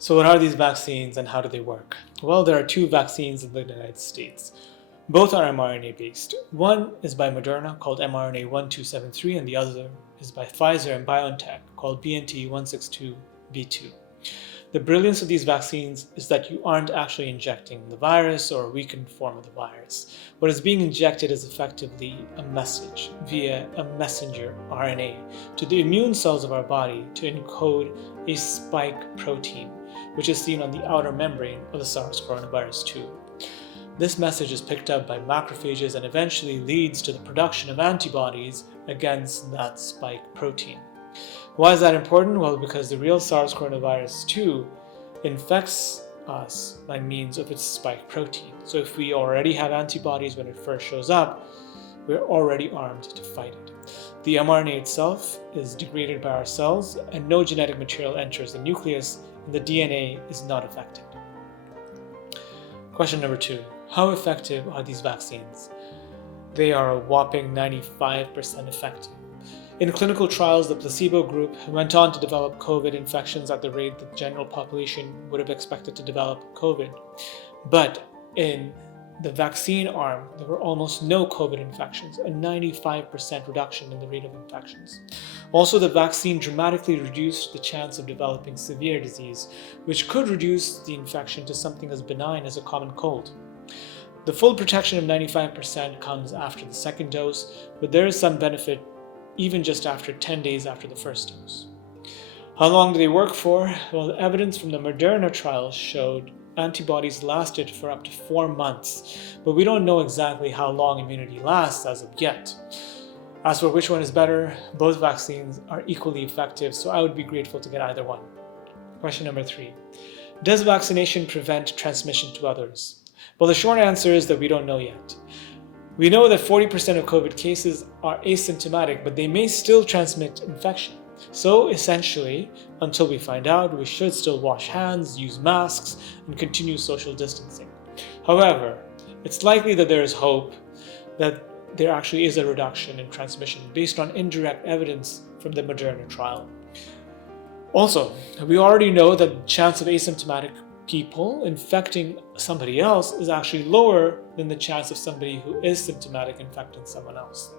So what are these vaccines and how do they work? Well, there are two vaccines in the United States. Both are mRNA based. One is by Moderna called mRNA-1273 and the other is by Pfizer and BioNTech called BNT162b2. The brilliance of these vaccines is that you aren't actually injecting the virus or a weakened form of the virus. What is being injected is effectively a message via a messenger RNA to the immune cells of our body to encode a spike protein, which is seen on the outer membrane of the SARS coronavirus 2. This message is picked up by macrophages and eventually leads to the production of antibodies against that spike protein. Why is that important? Well, because the real SARS coronavirus 2 infects us by means of its spike protein. So if we already have antibodies when it first shows up, we're already armed to fight it. The mRNA itself is degraded by our cells and no genetic material enters the nucleus and the DNA is not affected. Question number 2. How effective are these vaccines? They are a whopping 95% effective. In clinical trials, the placebo group went on to develop COVID infections at the rate the general population would have expected to develop COVID. But in the vaccine arm, there were almost no COVID infections, a 95% reduction in the rate of infections. Also, the vaccine dramatically reduced the chance of developing severe disease, which could reduce the infection to something as benign as a common cold. The full protection of 95% comes after the second dose, but there is some benefit even just after 10 days after the first dose. How long do they work for? Well, the evidence from the Moderna trials showed antibodies lasted for up to 4 months, but we don't know exactly how long immunity lasts as of yet. As for which one is better, both vaccines are equally effective, so I would be grateful to get either one. Question number 3. Does vaccination prevent transmission to others? Well, the short answer is that we don't know yet. We know that 40% of COVID cases are asymptomatic, but they may still transmit infection. So essentially, until we find out, we should still wash hands, use masks, and continue social distancing. However, it's likely that there is hope that there actually is a reduction in transmission based on indirect evidence from the Moderna trial. Also, we already know that the chance of asymptomatic people infecting somebody else is actually lower than the chance of somebody who is symptomatic infecting someone else.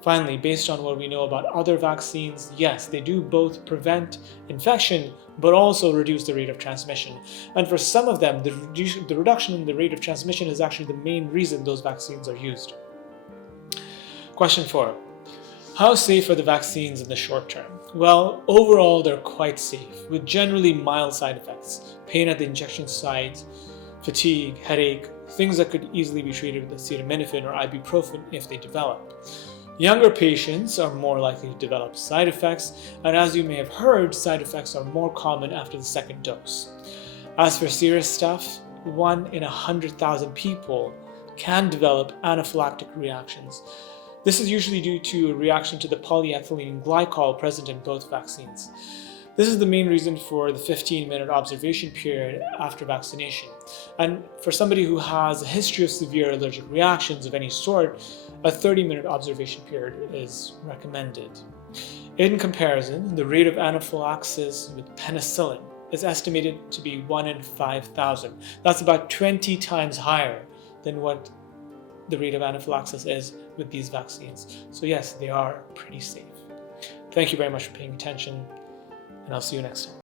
Finally, based on what we know about other vaccines, yes, they do both prevent infection but also reduce the rate of transmission. And for some of them, the reduction in the rate of transmission is actually the main reason those vaccines are used. Question 4. How safe are the vaccines in the short term? Well, overall they're quite safe, with generally mild side effects, pain at the injection site, fatigue, headache, things that could easily be treated with acetaminophen or ibuprofen if they develop. Younger patients are more likely to develop side effects, and as you may have heard, side effects are more common after the second dose. As for serious stuff, 1 in 100,000 people can develop anaphylactic reactions. This is usually due to a reaction to the polyethylene glycol present in both vaccines. This is the main reason for the 15-minute observation period after vaccination. And for somebody who has a history of severe allergic reactions of any sort, a 30-minute observation period is recommended. In comparison, the rate of anaphylaxis with penicillin is estimated to be 1 in 5,000. That's about 20 times higher than what the rate of anaphylaxis is with these vaccines. So yes, they are pretty safe. Thank you very much for paying attention, and I'll see you next time.